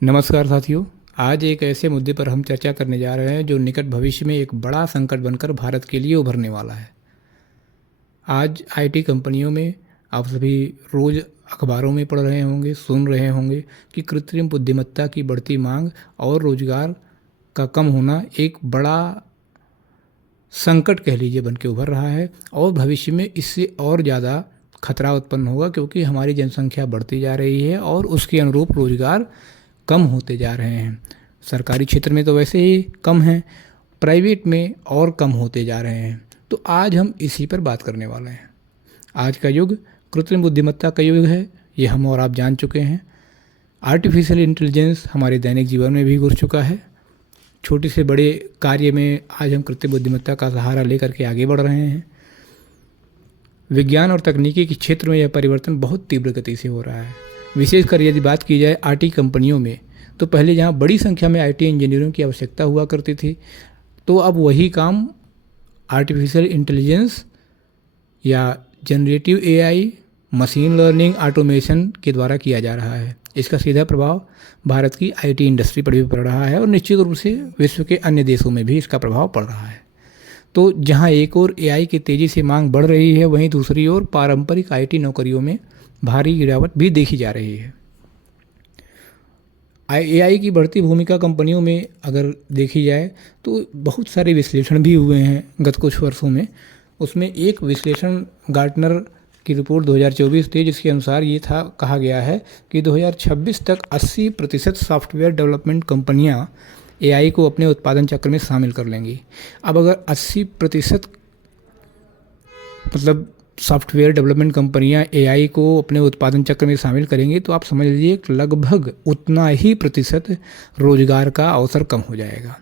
नमस्कार साथियों। आज एक ऐसे मुद्दे पर हम चर्चा करने जा रहे हैं जो निकट भविष्य में एक बड़ा संकट बनकर भारत के लिए उभरने वाला है। आज आईटी कंपनियों में आप सभी रोज़ अखबारों में पढ़ रहे होंगे, सुन रहे होंगे कि कृत्रिम बुद्धिमत्ता की बढ़ती मांग और रोजगार का कम होना एक बड़ा संकट कह लीजिए बन के उभर रहा है और भविष्य में इससे और ज़्यादा खतरा उत्पन्न होगा, क्योंकि हमारी जनसंख्या बढ़ती जा रही है और उसके अनुरूप रोजगार कम होते जा रहे हैं। सरकारी क्षेत्र में तो वैसे ही कम हैं, प्राइवेट में और कम होते जा रहे हैं। तो आज हम इसी पर बात करने वाले हैं। आज का युग कृत्रिम बुद्धिमत्ता का युग है, ये हम और आप जान चुके हैं। आर्टिफिशियल इंटेलिजेंस हमारे दैनिक जीवन में भी घुस चुका है। छोटे से बड़े कार्य में आज हम कृत्रिम बुद्धिमत्ता का सहारा लेकर के आगे बढ़ रहे हैं। विज्ञान और तकनीकी के क्षेत्र में यह परिवर्तन बहुत तीव्र गति से हो रहा है। विशेषकर यदि बात की जाए आईटी कंपनियों में, तो पहले जहां बड़ी संख्या में आईटी इंजीनियरों की आवश्यकता हुआ करती थी, तो अब वही काम आर्टिफिशियल इंटेलिजेंस या generative AI, machine learning, automation के द्वारा किया जा रहा है। इसका सीधा प्रभाव भारत की आईटी इंडस्ट्री पर भी पड़ रहा है और निश्चित रूप से विश्व के अन्य देशों में भी इसका प्रभाव पड़ रहा है। तो जहां एक ओर एआई की तेज़ी से मांग बढ़ रही है, वहीं दूसरी ओर पारंपरिक आईटी नौकरियों में भारी गिरावट भी देखी जा रही है। एआई की बढ़ती भूमिका कंपनियों में अगर देखी जाए तो बहुत सारे विश्लेषण भी हुए हैं गत कुछ वर्षों में। उसमें एक विश्लेषण गार्टनर की रिपोर्ट 2024 थी, जिसके अनुसार ये था कहा गया है कि 2026 तक 80% सॉफ्टवेयर डेवलपमेंट कंपनियां एआई को अपने उत्पादन चक्र में शामिल कर लेंगी। अब अगर 80% मतलब सॉफ्टवेयर डेवलपमेंट कंपनियां एआई को अपने उत्पादन चक्र में शामिल करेंगी, तो आप समझ लीजिए लगभग उतना ही प्रतिशत रोजगार का अवसर कम हो जाएगा।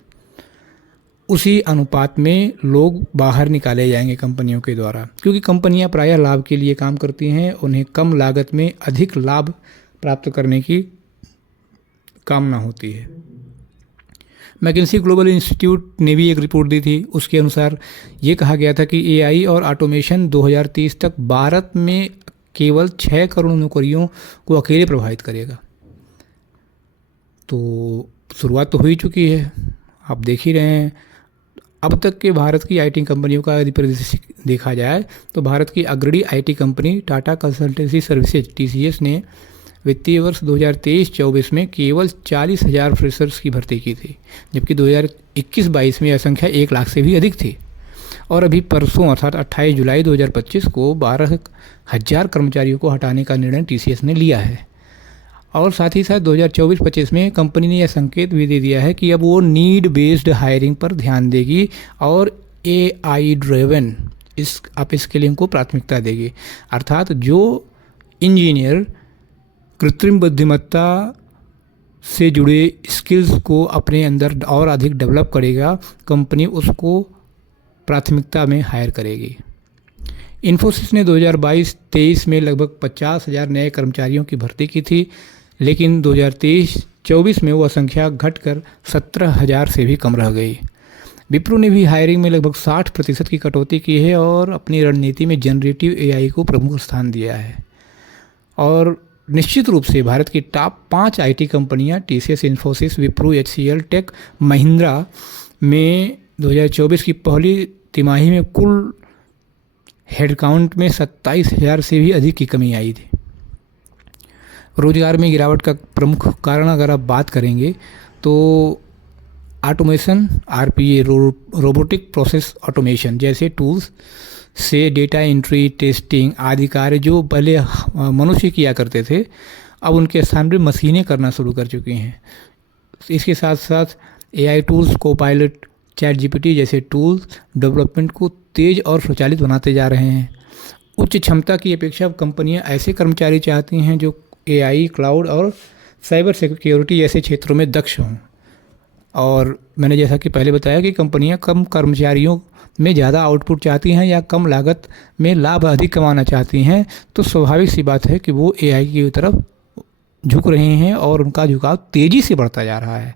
उसी अनुपात में लोग बाहर निकाले जाएंगे कंपनियों के द्वारा, क्योंकि कंपनियां प्रायः लाभ के लिए काम करती हैं। उन्हें कम लागत में अधिक लाभ प्राप्त करने की कामना होती है। मैकिन्सी ग्लोबल इंस्टीट्यूट ने भी एक रिपोर्ट दी थी। उसके अनुसार ये कहा गया था कि एआई और ऑटोमेशन 2030 तक भारत में केवल 6 करोड़ नौकरियों को अकेले प्रभावित करेगा। तो शुरुआत तो हो ही चुकी है, आप देख ही रहे हैं। अब तक के भारत की आईटी कंपनियों का यदि परिदृश्य देखा जाए तो भारत की अग्रणी IT company Tata consultancy services TCS ने वित्तीय वर्ष 2023-24 में केवल 40,000 फ्रेशर्स की भर्ती की थी, जबकि 2021-22 में यह संख्या 1 लाख से भी अधिक थी। और अभी परसों अर्थात 28 जुलाई 2025 को 12,000 कर्मचारियों को हटाने का निर्णय टीसीएस ने लिया है। और साथ ही साथ 2024-25 में कंपनी ने यह संकेत भी दे दिया है कि अब वो नीड बेस्ड हायरिंग पर ध्यान देगी और एआई ड्रिवन अपस्किलिंग को प्राथमिकता देगी। अर्थात जो इंजीनियर कृत्रिम बुद्धिमत्ता से जुड़े स्किल्स को अपने अंदर और अधिक डेवलप करेगा, कंपनी उसको प्राथमिकता में हायर करेगी। इन्फोसिस ने 2022-23 में लगभग 50,000 नए कर्मचारियों की भर्ती की थी, लेकिन 2023-24 में वह संख्या घटकर 17,000 से भी कम रह गई। विप्रो ने भी हायरिंग में लगभग 60% की कटौती की है और अपनी रणनीति में जनरेटिव एआई को प्रमुख स्थान दिया है। और निश्चित रूप से भारत की टॉप 5 आईटी कंपनियां TCS, Infosys, Wipro, HCL, Tech Mahindra में 2024 की पहली तिमाही में कुल हेडकाउंट में 27,000 से भी अधिक की कमी आई थी। रोजगार में गिरावट का प्रमुख कारण अगर आप बात करेंगे तो automation, RPA, robotic process automation जैसे टूल्स से डेटा एंट्री, टेस्टिंग आदि कार्य जो पहले मनुष्य किया करते थे, अब उनके स्थान पर मशीनें करना शुरू कर चुकी हैं। इसके साथ साथ AI tools, Copilot, chat GPT जैसे टूल्स डेवलपमेंट को तेज़ और स्वचालित बनाते जा रहे हैं। उच्च क्षमता की अपेक्षा कंपनियां ऐसे कर्मचारी चाहती हैं जो एआई, क्लाउड और साइबर सिक्योरिटी जैसे क्षेत्रों में दक्ष हों। और मैंने जैसा कि पहले बताया कि कंपनियां कम कर्मचारियों में ज़्यादा आउटपुट चाहती हैं या कम लागत में लाभ अधिक कमाना चाहती हैं, तो स्वाभाविक सी बात है कि वो एआई की तरफ झुक रहे हैं और उनका झुकाव तेज़ी से बढ़ता जा रहा है।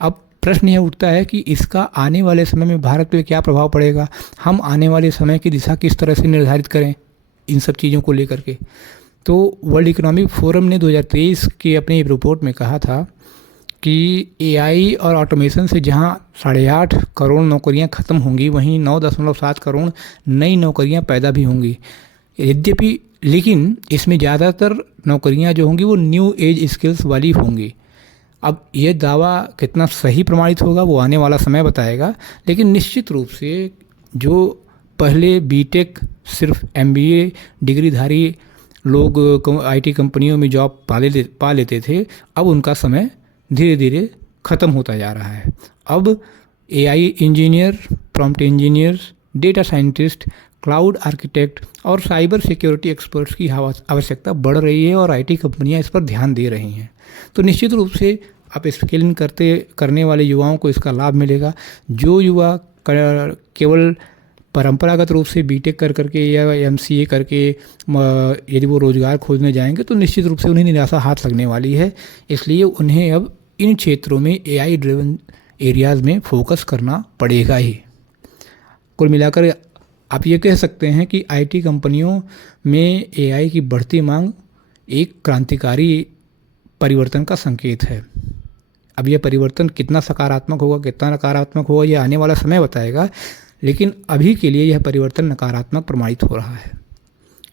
अब प्रश्न यह उठता है कि इसका आने वाले समय में भारत पे क्या प्रभाव पड़ेगा। हम आने वाले समय की दिशा किस तरह से निर्धारित करें इन सब चीज़ों को लेकर के। तो वर्ल्ड इकोनॉमिक फोरम ने 2023 की अपनी एक रिपोर्ट में कहा था कि एआई और ऑटोमेशन से जहां 8.5 करोड़ नौकरियां ख़त्म होंगी, वहीं 9.7 करोड़ नई नौकरियां पैदा भी होंगी। यद्यपि लेकिन इसमें ज़्यादातर नौकरियां जो होंगी वो न्यू एज स्किल्स वाली होंगी। अब ये दावा कितना सही प्रमाणित होगा वो आने वाला समय बताएगा, लेकिन निश्चित रूप से जो पहले बीटेक सिर्फ एमबीए डिग्रीधारी लोग आईटी कंपनियों में जॉब पा लेते थे, अब उनका समय धीरे धीरे ख़त्म होता जा रहा है। अब AI engineer, prompt engineers, data scientist, cloud architect और साइबर सिक्योरिटी एक्सपर्ट्स की आवश्यकता बढ़ रही है और आईटी कंपनियां इस पर ध्यान दे रही हैं। तो निश्चित रूप से आप स्किलिंग करने वाले युवाओं को इसका लाभ मिलेगा। जो युवा केवल परंपरागत रूप से बीटेक कर करके या एमसीए करके यदि वो रोज़गार खोजने जाएंगे तो निश्चित रूप से उन्हें निराशा हाथ लगने वाली है। इसलिए उन्हें अब इन क्षेत्रों में एआई ड्रिवन एरियाज़ में फोकस करना पड़ेगा ही। कुल मिलाकर आप ये कह सकते हैं कि आईटी कंपनियों में एआई की बढ़ती मांग एक क्रांतिकारी परिवर्तन का संकेत है। अब यह परिवर्तन कितना सकारात्मक होगा, कितना नकारात्मक होगा, यह आने वाला समय बताएगा, लेकिन अभी के लिए यह परिवर्तन नकारात्मक प्रमाणित हो रहा है।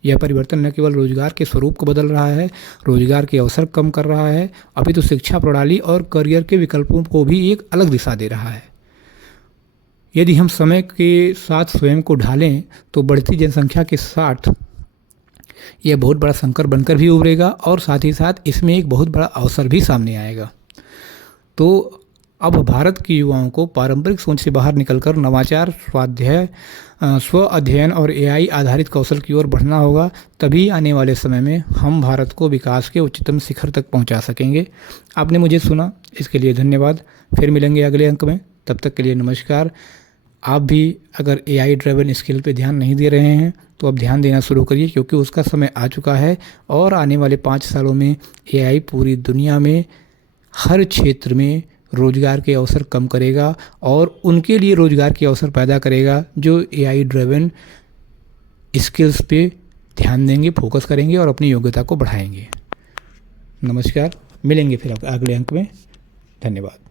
यह परिवर्तन न केवल रोजगार के स्वरूप को बदल रहा है, रोजगार के अवसर कम कर रहा है, अभी तो शिक्षा प्रणाली और करियर के विकल्पों को भी एक अलग दिशा दे रहा है। यदि हम समय के साथ स्वयं को ढालें तो बढ़ती जनसंख्या के साथ यह बहुत बड़ा संकट बनकर भी उभरेगा और साथ ही साथ इसमें एक बहुत बड़ा अवसर भी सामने आएगा। तो अब भारत के युवाओं को पारंपरिक सोच से बाहर निकलकर नवाचार, स्व अध्ययन और एआई आधारित कौशल की ओर बढ़ना होगा। तभी आने वाले समय में हम भारत को विकास के उच्चतम शिखर तक पहुंचा सकेंगे। आपने मुझे सुना, इसके लिए धन्यवाद। फिर मिलेंगे अगले अंक में, तब तक के लिए नमस्कार। आप भी अगर एआई ड्राइवन स्किल पे ध्यान नहीं दे रहे हैं तो अब ध्यान देना शुरू करिए, क्योंकि उसका समय आ चुका है और आने वाले 5 सालों में एआई पूरी दुनिया में हर क्षेत्र में रोजगार के अवसर कम करेगा और उनके लिए रोजगार के अवसर पैदा करेगा जो एआई ड्राइवन स्किल्स पे ध्यान देंगे, फोकस करेंगे और अपनी योग्यता को बढ़ाएंगे। नमस्कार, मिलेंगे फिर अगले अंक में। धन्यवाद।